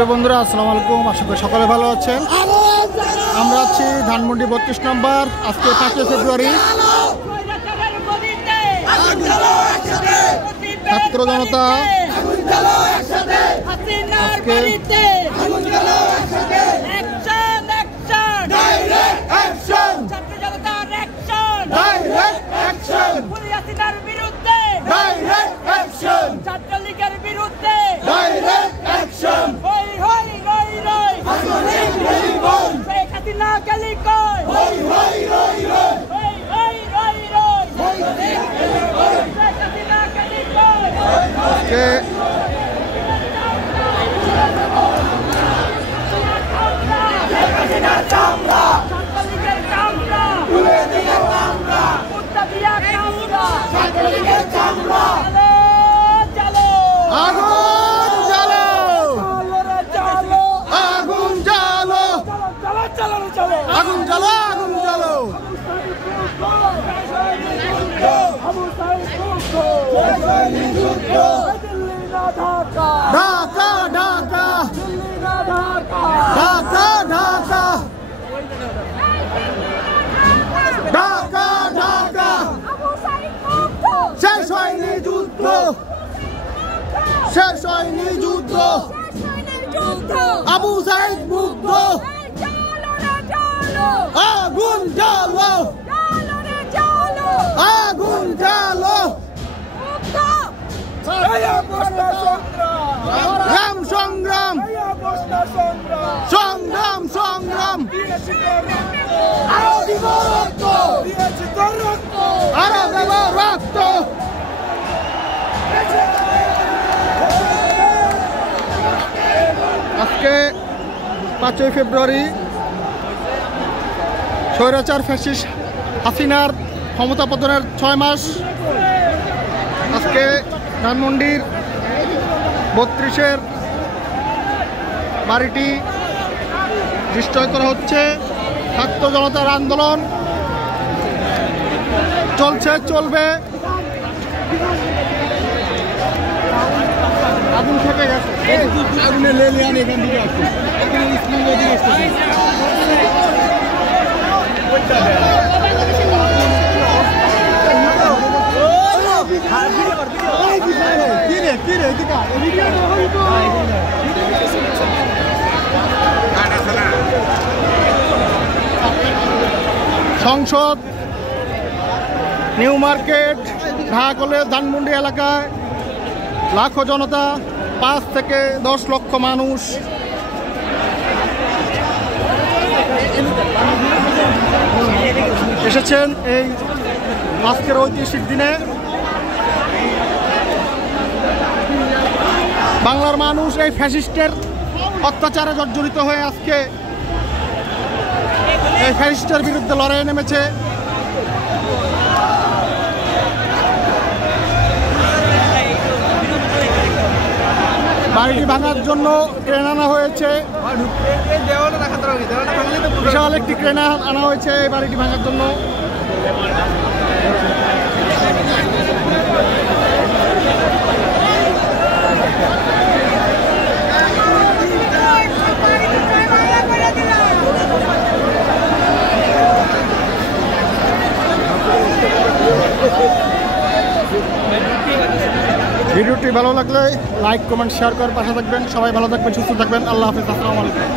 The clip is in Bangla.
প্রিয় বন্ধুরা আসসালামু আলাইকুম, আশা করি সকলে ভালো আছেন। আমরা আছি ধানমন্ডি 32 নম্বর। আজকে 5 ফেব্রুয়ারি। ছাত্র জনতা আজকে ছাত্রলীগের বিরুদ্ধে শেখ হাসিনা গেলি কই, আজকে ছাত্রলীগের কামরা মুত্তাকিয়া কামরা আগুন জ্বালো, আগুন জ্বালো, আগুন জ্বালো, আগুন জ্বালো। ঢাকা ঢাকা ঢাকা ঢাকা ঢাকা ঢাকা শেষ হয়নি যুদ্ধ, শেষ হয়নি যুদ্ধ, আবু সাইদ মুগ্ধ। আগুন জ্বালো, আগুন জ্বালো, রাম সংগ্রাম, সংগ্রাম সংগ্রাম, আরো দেব রক্ত। আজকে 5 ফেব্রুয়ারি স্বৈরাচার ফ্যাসিস্ট হাসিনার ক্ষমতা পতনের 6 মাস। আজকে ধানমন্ডির 32-এর বাড়িটি ডিস্ট্রয় করা হচ্ছে। ছাত্র জনতার আন্দোলন চলছে, চলবে। আগুন থেকে গেছে, আগুনে লেলিয়ান এখান থেকে আসছে, ইসলাম ওদিকে আসছে। সংসদ, new market, Dhaka college, Dhanmondi এলাকায় লাখো জনতা, 5 থেকে 10 লক্ষ মানুষ এসেছেন এই আজকের ঐতিহাসিক দিনে। বাংলার মানুষ এই ফ্যাসিস্টের অত্যাচারে জর্জরিত হয়ে আজকে এই ফ্যাসিস্টের বিরুদ্ধে লড়াইয়ে নেমেছে। বাড়িটি ভাঙার জন্য ক্রেন আনা হয়েছে, বিশাল একটি ক্রেন আনা হয়েছে এই বাড়িটি ভাঙার জন্য। ভিডিওটি ভালো লাগলে লাইক, কমেন্ট, শেয়ার করার পাশে থাকবেন। সবাই ভালো থাকবেন, সুস্থ থাকবেন। আল্লাহ হাফেজ, আসসালামু আলাইকুম।